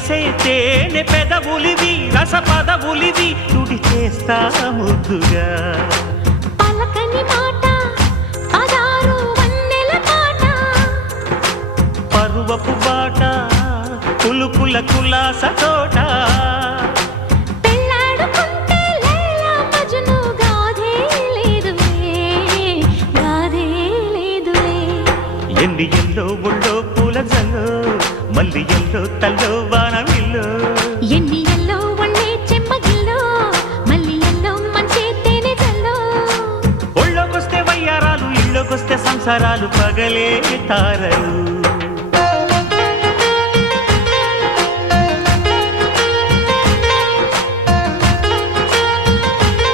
చేసే తేనె పెదవులివి రస పదవులివి తుడి చేస్తా ముద్దుగా పలకని మాట పదారు వన్నెల పాట పరువపు బాట కులుకుల కులాస తోట పెళ్ళాడుకుంటే లైలా మజ్ను గాథే లేదులే ఎండి ఎల్లో ఒళ్ళో పూల జల్లో మల్లి ఎల్లో తల్లో వానవిల్లో ఎన్ని ఎల్లో ఒళ్ళే చెమ్మగిల్లో మల్లి ఎల్లో మంచి తేనె జల్లో ఒళ్ళోకొస్తే వయ్యారాలు ఇళ్ళోకొస్తే సంసారాలు పగలే తారలు